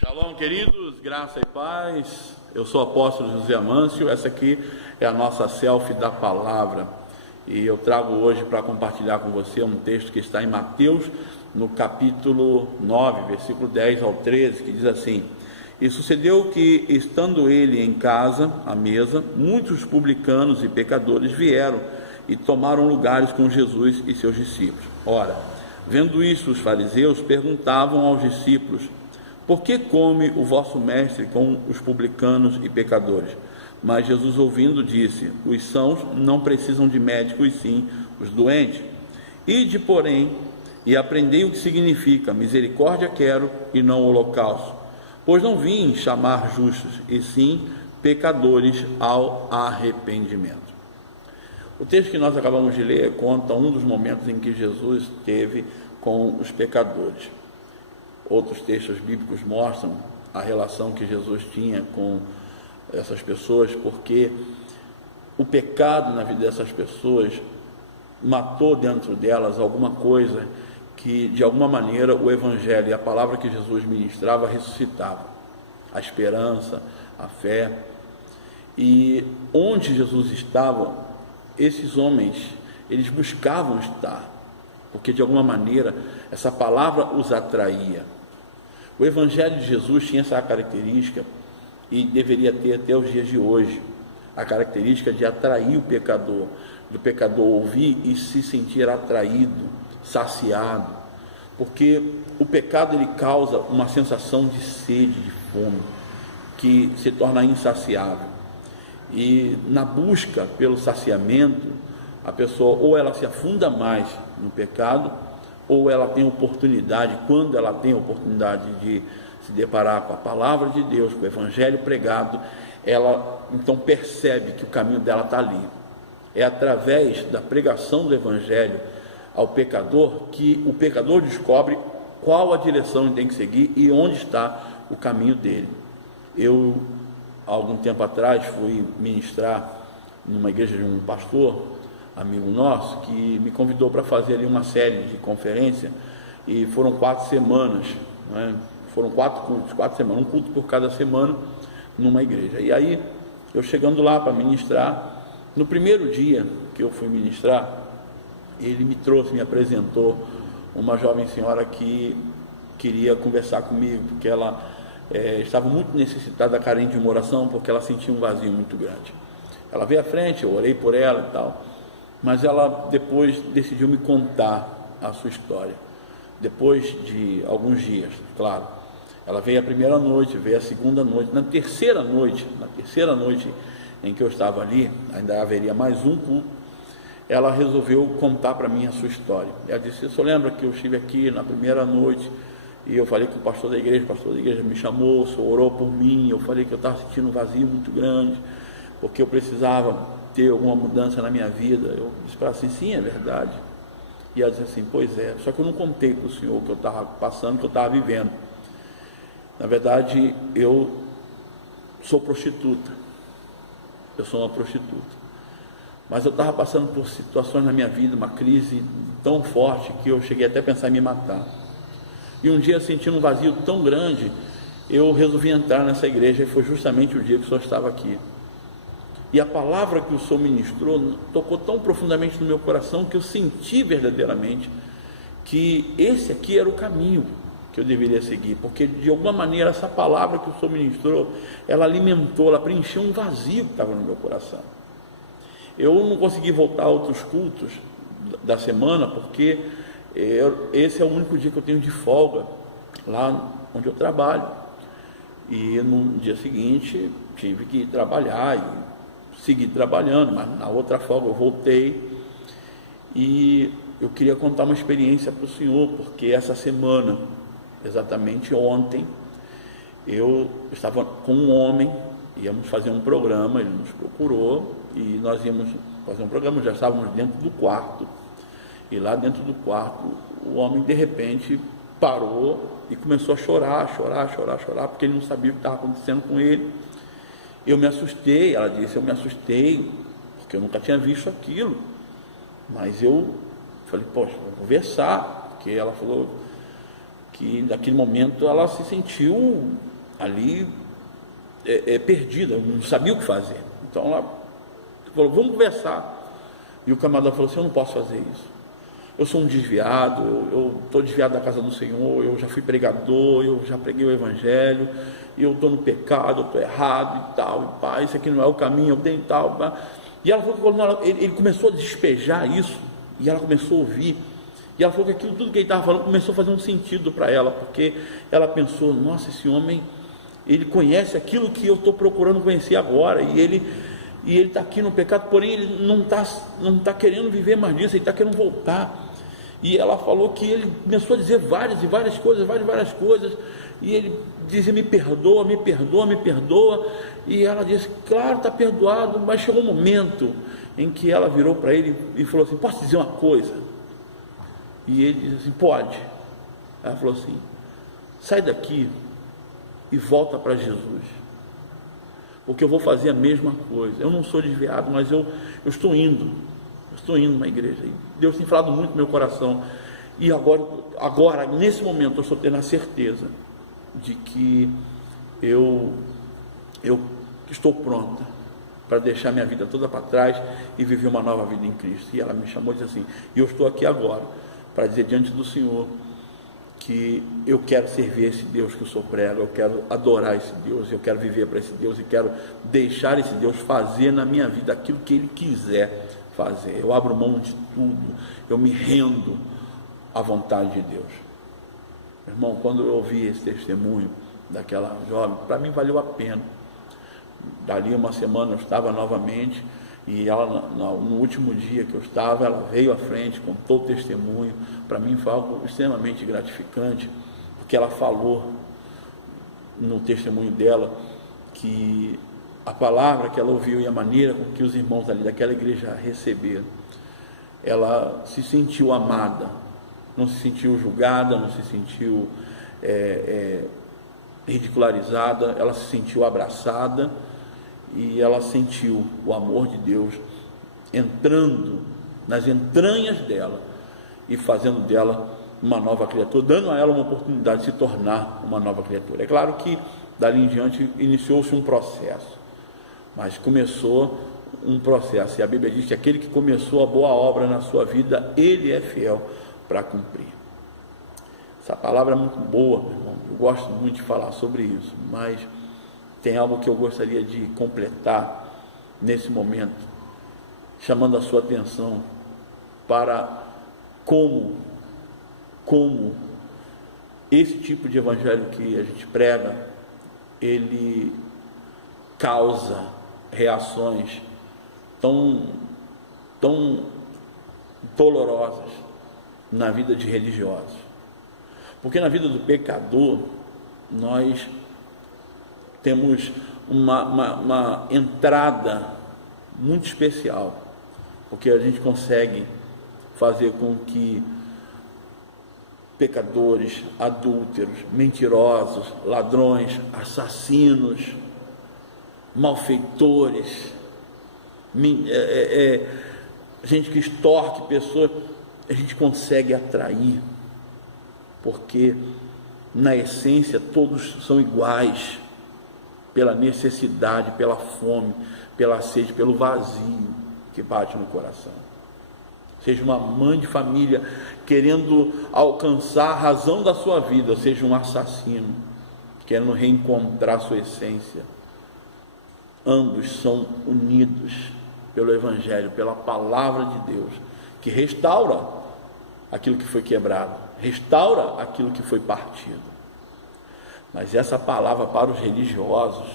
Shalom, queridos, graça e paz. Eu sou o apóstolo José Amâncio. Essa aqui é a nossa selfie da palavra. E eu trago hoje para compartilhar com você um texto que está em Mateus, no capítulo 9, versículo 10 ao 13, que diz assim: E sucedeu que, estando ele em casa, à mesa, muitos publicanos e pecadores vieram e tomaram lugares com Jesus e seus discípulos. Ora, vendo isso, os fariseus perguntavam aos discípulos: Por que come o vosso mestre com os publicanos e pecadores? Mas Jesus, ouvindo, disse: Os sãos não precisam de médicos, e sim os doentes. Ide, porém, e aprendei o que significa: misericórdia quero e não holocausto. Pois não vim chamar justos, e sim pecadores ao arrependimento. O texto que nós acabamos de ler conta um dos momentos em que Jesus esteve com os pecadores. Outros textos bíblicos mostram a relação que Jesus tinha com essas pessoas, porque o pecado na vida dessas pessoas matou dentro delas alguma coisa que, de alguma maneira, o Evangelho e a palavra que Jesus ministrava ressuscitava. A esperança, a fé. E onde Jesus estava, esses homens, eles buscavam estar, porque de alguma maneira essa palavra os atraía. O Evangelho de Jesus tinha essa característica, e deveria ter até os dias de hoje, a característica de atrair o pecador, do pecador ouvir e se sentir atraído, saciado, porque o pecado ele causa uma sensação de sede, de fome, que se torna insaciável, e na busca pelo saciamento, a pessoa ou ela se afunda mais no pecado, ou ela tem oportunidade, quando ela tem oportunidade de se deparar com a palavra de Deus, com o Evangelho pregado, ela então percebe que o caminho dela está ali. É através da pregação do Evangelho ao pecador que o pecador descobre qual a direção ele tem que seguir e onde está o caminho dele. Eu, há algum tempo atrás, fui ministrar numa igreja de um pastor, amigo nosso, que me convidou para fazer ali uma série de conferência, e foram 4 semanas, né? Foram 4 cultos, 4 semanas, um culto por cada semana numa igreja. E aí, eu chegando lá para ministrar, no primeiro dia que eu fui ministrar, ele me trouxe, me apresentou uma jovem senhora que queria conversar comigo, porque ela estava muito necessitada, carente de uma oração, porque ela sentia um vazio muito grande. Ela veio à frente, eu orei por ela e tal, mas ela depois decidiu me contar a sua história. Depois de alguns dias, claro, ela veio a primeira noite, veio a segunda noite, na terceira noite em que eu estava ali, ainda haveria mais um culto, ela resolveu contar para mim a sua história. Ela disse: "Você lembra que eu estive aqui na primeira noite e eu falei com o pastor da igreja me chamou, o senhor orou por mim, eu falei que eu estava sentindo um vazio muito grande, porque eu precisava ter alguma mudança na minha vida." Eu disse para ela assim: "Sim, é verdade." E ela disse assim: "Pois é, só que eu não contei para o senhor o que eu estava passando, o que eu estava vivendo. Na verdade, eu sou prostituta, eu sou uma prostituta, mas eu estava passando por situações na minha vida, uma crise tão forte, que eu cheguei até a pensar em me matar. E um dia, sentindo um vazio tão grande, eu resolvi entrar nessa igreja, e foi justamente o dia que o senhor estava aqui. E a palavra que o senhor ministrou tocou tão profundamente no meu coração, que eu senti verdadeiramente que esse aqui era o caminho que eu deveria seguir, porque de alguma maneira essa palavra que o senhor ministrou, ela alimentou, ela preencheu um vazio que estava no meu coração." Eu não consegui voltar a outros cultos da semana, porque esse é o único dia que eu tenho de folga lá onde eu trabalho, e no dia seguinte tive que ir trabalhar e seguir trabalhando, mas na outra folga eu voltei. E eu queria contar uma experiência para o senhor, porque essa semana, exatamente ontem, eu estava com um homem, íamos fazer um programa, ele nos procurou e nós íamos fazer um programa, já estávamos dentro do quarto, e lá dentro do quarto o homem de repente parou e começou a chorar, porque ele não sabia o que estava acontecendo com ele. Eu me assustei, ela disse, eu me assustei, porque eu nunca tinha visto aquilo. Mas eu falei, poxa, vou conversar, porque ela falou que naquele momento ela se sentiu ali perdida, não sabia o que fazer. Então ela falou, vamos conversar. E o camarada falou assim, eu não posso fazer isso. Eu sou um desviado, eu estou desviado da casa do Senhor, eu já fui pregador, eu já preguei o Evangelho, e eu estou no pecado, eu estou errado e tal, e pá, isso aqui não é o caminho, eu tenho tal, pá. E ela falou que quando ele começou a despejar isso, e ela começou a ouvir, e ela falou que aquilo tudo que ele estava falando começou a fazer um sentido para ela, porque ela pensou, nossa, esse homem, ele conhece aquilo que eu estou procurando conhecer agora, e ele está aqui no pecado, porém ele não tá querendo viver mais disso, ele está querendo voltar. E ela falou que ele começou a dizer várias coisas, e ele dizia, me perdoa, me perdoa, me perdoa, e ela disse, claro, está perdoado, mas chegou um momento em que ela virou para ele e falou assim, posso dizer uma coisa? E ele disse assim, pode. Ela falou assim, sai daqui e volta para Jesus, porque eu vou fazer a mesma coisa. Eu não sou desviado, mas eu estou indo numa igreja, e Deus tem falado muito no meu coração, e agora nesse momento eu estou tendo a certeza de que eu estou pronta para deixar minha vida toda para trás e viver uma nova vida em Cristo. E ela me chamou e disse assim, e eu estou aqui agora para dizer diante do Senhor que eu quero servir esse Deus que eu sou prego, eu quero adorar esse Deus, eu quero viver para esse Deus, e quero deixar esse Deus fazer na minha vida aquilo que Ele quiser fazer. Eu abro mão de tudo, eu me rendo à vontade de Deus. Meu irmão, quando eu ouvi esse testemunho daquela jovem, para mim valeu a pena. Dali uma semana eu estava novamente, e ela, no último dia que eu estava, ela veio à frente, contou o testemunho. Para mim foi algo extremamente gratificante, porque ela falou no testemunho dela que a palavra que ela ouviu e a maneira com que os irmãos ali daquela igreja a receberam, ela se sentiu amada, não se sentiu julgada, não se sentiu ridicularizada, ela se sentiu abraçada, e ela sentiu o amor de Deus entrando nas entranhas dela e fazendo dela uma nova criatura, dando a ela uma oportunidade de se tornar uma nova criatura. É claro que dali em diante iniciou-se um processo, mas começou um processo, e a Bíblia diz que aquele que começou a boa obra na sua vida, ele é fiel para cumprir. Essa palavra é muito boa, meu irmão. Eu gosto muito de falar sobre isso, mas tem algo que eu gostaria de completar nesse momento, chamando a sua atenção para como esse tipo de evangelho que a gente prega, ele causa reações tão dolorosas na vida de religiosos. Porque na vida do pecador, nós temos uma entrada muito especial, porque a gente consegue fazer com que pecadores, adúlteros, mentirosos, ladrões, assassinos, malfeitores, gente que extorque pessoas, a gente consegue atrair, porque na essência todos são iguais, pela necessidade, pela fome, pela sede, pelo vazio que bate no coração. Seja uma mãe de família querendo alcançar a razão da sua vida, seja um assassino querendo reencontrar sua essência, ambos são unidos pelo Evangelho, pela palavra de Deus, que restaura aquilo que foi quebrado, restaura aquilo que foi partido. Mas essa palavra para os religiosos,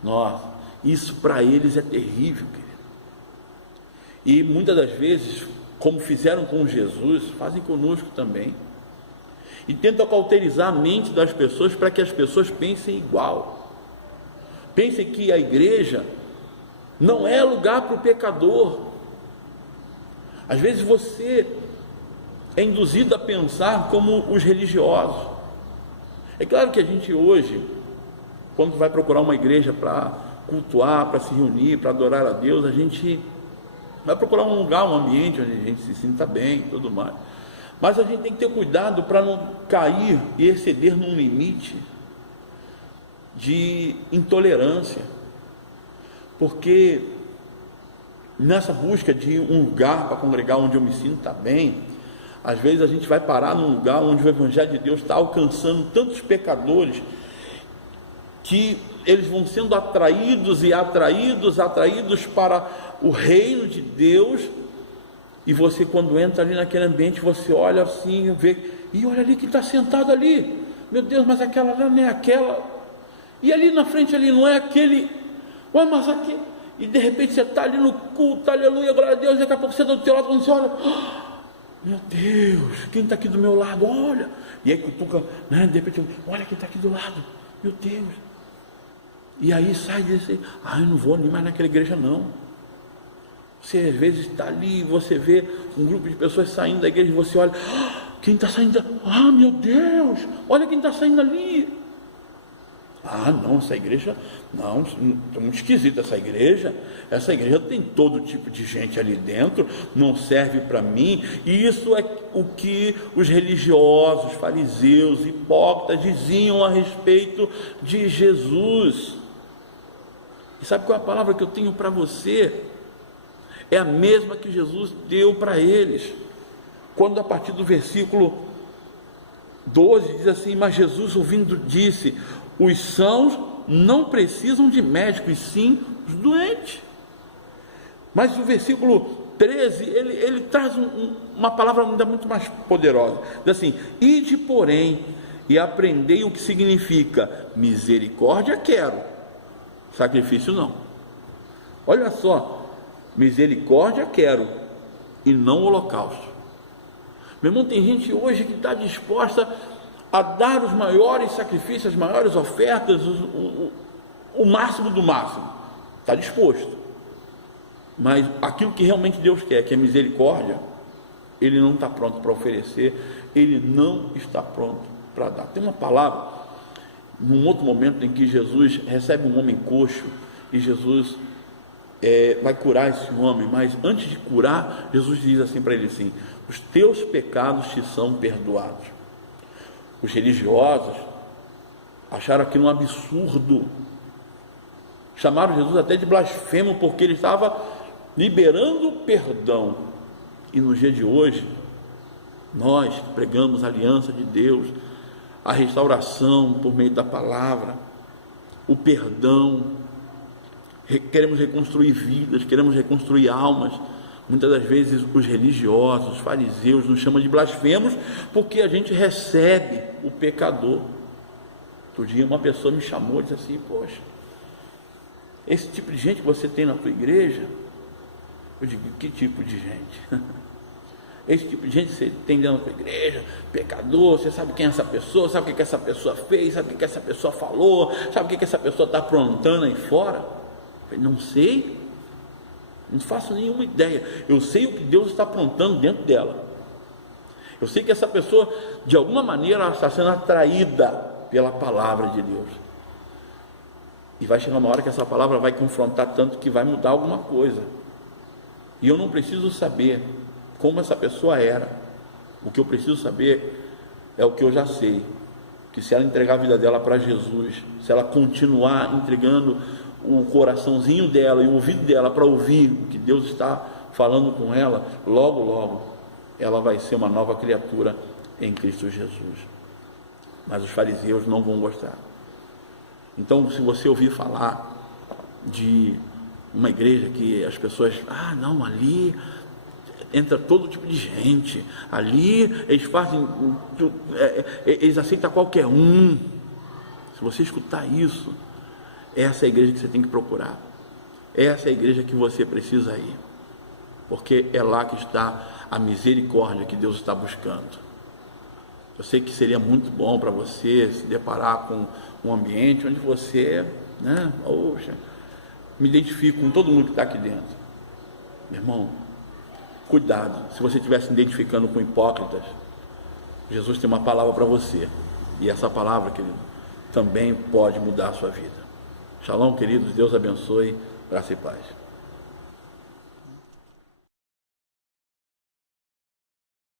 nossa, isso para eles é terrível, querido. E muitas das vezes, como fizeram com Jesus, fazem conosco também, e tentam cauterizar a mente das pessoas para que as pessoas pensem igual, pensem que a igreja não é lugar para o pecador. Às vezes você é induzido a pensar como os religiosos. É claro que a gente hoje, quando vai procurar uma igreja para cultuar, para se reunir, para adorar a Deus, a gente vai procurar um lugar, um ambiente onde a gente se sinta bem e tudo mais. Mas a gente tem que ter cuidado para não cair e exceder num limite de intolerância, porque nessa busca de um lugar para congregar onde eu me sinta bem, às vezes a gente vai parar num lugar onde o Evangelho de Deus está alcançando tantos pecadores, que eles vão sendo atraídos para o reino de Deus, e você, quando entra ali naquele ambiente, você olha assim, vê, e olha ali quem está sentado ali, meu Deus, mas aquela não é aquela, e ali na frente ali não é aquele, ué, mas aqui, e de repente você está ali no culto, aleluia, glória a Deus, e daqui a pouco você está do teu lado, quando você olha, meu Deus, quem está aqui do meu lado, olha, e aí cutuca, né, de repente, olha quem está aqui do lado, meu Deus, e aí sai desse, eu não vou nem mais naquela igreja não. Você às vezes está ali, você vê um grupo de pessoas saindo da igreja, e você olha, quem está saindo, meu Deus, olha quem está saindo ali. Não, essa igreja, não, é muito esquisita essa igreja tem todo tipo de gente ali dentro, não serve para mim. E isso é o que os religiosos, fariseus, hipócritas diziam a respeito de Jesus. E sabe qual é a palavra que eu tenho para você? É a mesma que Jesus deu para eles, quando a partir do versículo 12 diz assim: mas Jesus, ouvindo, disse: os sãos não precisam de médico, e sim os doentes. Mas o versículo 13, ele traz uma palavra ainda muito mais poderosa, diz assim: ide, porém, e aprendei o que significa misericórdia quero, sacrifício não. Olha só, misericórdia quero e não holocausto. Meu irmão, tem gente hoje que está disposta a dar os maiores sacrifícios, as maiores ofertas, o máximo do máximo, está disposto, mas aquilo que realmente Deus quer, que é misericórdia, ele não está pronto para oferecer, ele não está pronto para dar. Tem uma palavra, num outro momento em que Jesus recebe um homem coxo, e Jesus vai curar esse homem, mas antes de curar, Jesus diz assim para ele assim: os teus pecados te são perdoados. Os religiosos acharam aquilo um absurdo, chamaram Jesus até de blasfemo, porque ele estava liberando o perdão. E no dia de hoje, nós pregamos a aliança de Deus, a restauração por meio da palavra, o perdão, queremos reconstruir vidas, queremos reconstruir almas. Muitas das vezes os religiosos, os fariseus nos chamam de blasfemos, porque a gente recebe o pecador. Outro dia uma pessoa me chamou e disse assim: poxa, esse tipo de gente que você tem na tua igreja? Eu digo: que tipo de gente? Esse tipo de gente que você tem dentro da tua igreja, pecador, você sabe quem é essa pessoa, sabe o que essa pessoa fez, sabe o que essa pessoa falou, sabe o que essa pessoa está aprontando aí fora? Eu falei: não sei, não faço nenhuma ideia. Eu sei o que Deus está aprontando dentro dela. Eu sei que essa pessoa, de alguma maneira, ela está sendo atraída pela palavra de Deus, e vai chegar uma hora que essa palavra vai confrontar tanto que vai mudar alguma coisa, e eu não preciso saber como essa pessoa era. O que eu preciso saber é o que eu já sei, que se ela entregar a vida dela para Jesus, se ela continuar entregando o coraçãozinho dela e o ouvido dela para ouvir o que Deus está falando com ela, logo, logo, ela vai ser uma nova criatura em Cristo Jesus. Mas os fariseus não vão gostar. Então, se você ouvir falar de uma igreja que as pessoas, não, ali entra todo tipo de gente, ali eles aceitam qualquer um. Se você escutar isso, essa é a igreja que você tem que procurar, essa é a igreja que você precisa ir, porque é lá que está a misericórdia que Deus está buscando. Eu sei que seria muito bom para você se deparar com um ambiente onde você, me identifico com todo mundo que está aqui dentro. Meu irmão, cuidado, se você estiver se identificando com hipócritas, Jesus tem uma palavra para você, e essa palavra, querido, também pode mudar a sua vida. Shalom, queridos, Deus abençoe, graça e paz.